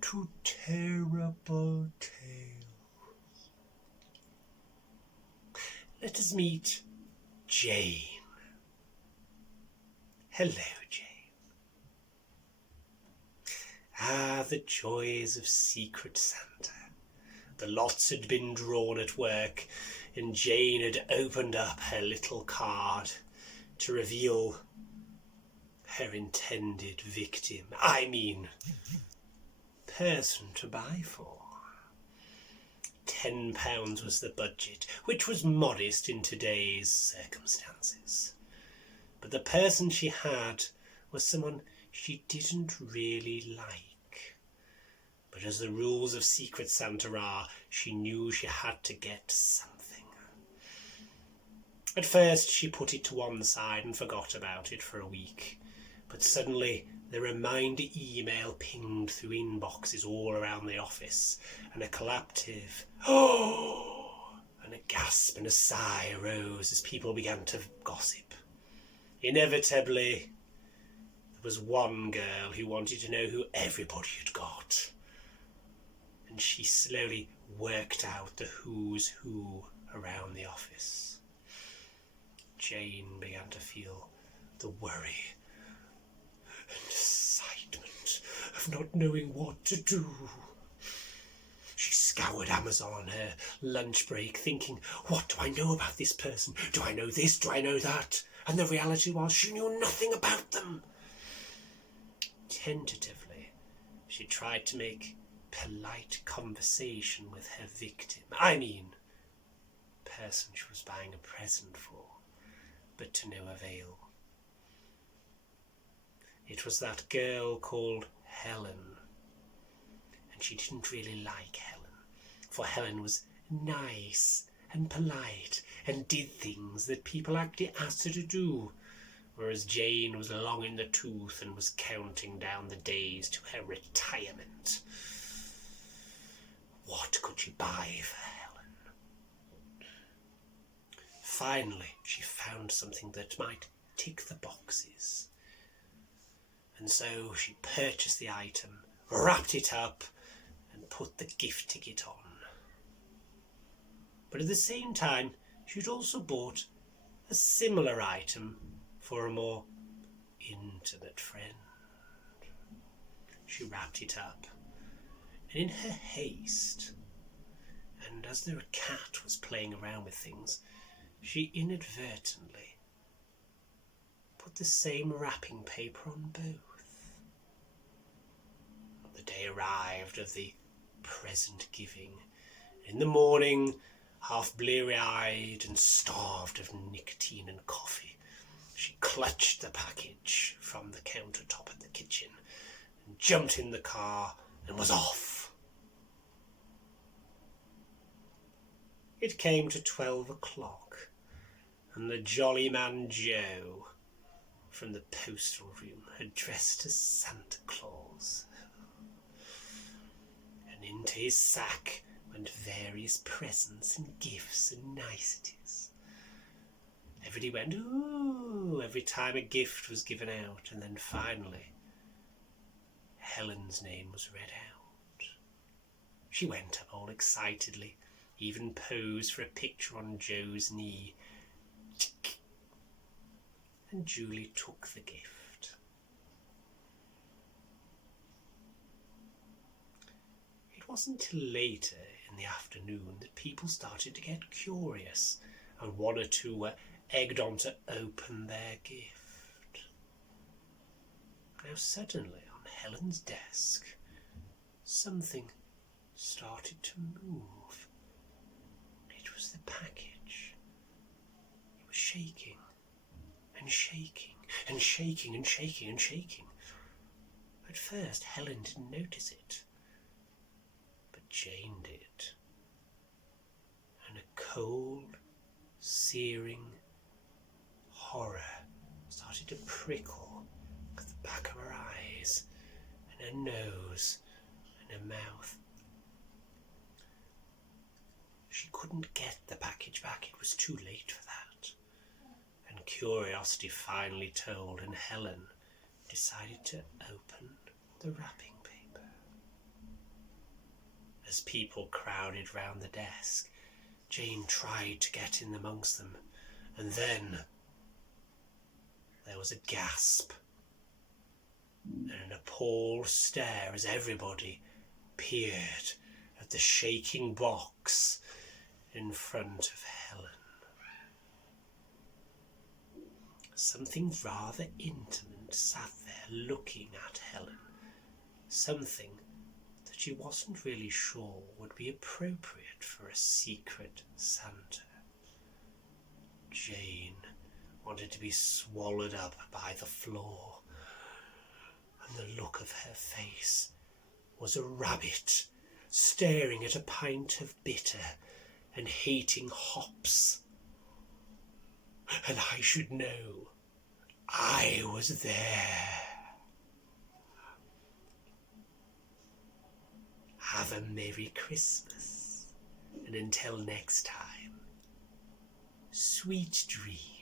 to terrible tales. Let us meet Jane. Hello, Jane. Ah, the joys of Secret Santa. The lots had been drawn at work, and Jane had opened up her little card to reveal her intended victim. I mean, person to buy for. £10 was the budget, which was modest in today's circumstances. But the person she had was someone she didn't really like. But as the rules of Secret Santa are, she knew she had to get something. At first she put it to one side and forgot about it for a week. But suddenly the reminder email pinged through inboxes all around the office, and a collective "oh!" and a gasp and a sigh arose as people began to gossip. Inevitably, there was one girl who wanted to know who everybody had got, and she slowly worked out the who's who around the office. Jane began to feel the worry and excitement of not knowing what to do. She scoured Amazon on her lunch break, thinking, what do I know about this person? Do I know this? Do I know that? And the reality was she knew nothing about them. Tentatively, she tried to make polite conversation with her victim. I mean, person she was buying a present for, but to no avail. It was that girl called Helen, and she didn't really like Helen, for Helen was nice and polite and did things that people actually asked her to do, whereas Jane was long in the tooth and was counting down the days to her retirement. What could she buy for Helen? Finally, she found something that might tick the boxes. And so she purchased the item, wrapped it up, and put the gift ticket on. But at the same time, she'd also bought a similar item for a more intimate friend. She wrapped it up, and in her haste, and as though a cat was playing around with things, she inadvertently put the same wrapping paper on both. The day arrived of the present giving. In the morning, half bleary-eyed and starved of nicotine and coffee, she clutched the package from the countertop at the kitchen and jumped in the car and was off. It came to 12 o'clock, and the jolly man Joe from the postal room had dressed as Santa Claus. And into his sack went various presents and gifts and niceties. Everybody went, ooh, every time a gift was given out, and then finally Helen's name was read out. She went up all excitedly, even posed for a picture on Joe's knee. And Julie took the gift. It wasn't till later in the afternoon that people started to get curious, and one or two were egged on to open their gift. Now suddenly on Helen's desk, something started to move. It was the package. It was shaking and shaking and shaking and shaking and shaking. At first Helen didn't notice it, but Jane did. And a cold, searing horror started to prickle at the back of her eyes and her nose and her mouth. She couldn't get the package back. It was too late for that. And curiosity finally told, and Helen decided to open the wrapping paper. As people crowded round the desk, Jane tried to get in amongst them, and then there was a gasp and an appalled stare as everybody peered at the shaking box in front of Helen. Something rather intimate sat there looking at Helen, something that she wasn't really sure would be appropriate for a secret Santa. Jane wanted to be swallowed up by the floor, and the look of her face was a rabbit staring at a pint of bitter and hating hops. And I should know. I was there. Have a Merry Christmas, and until next time, sweet dreams.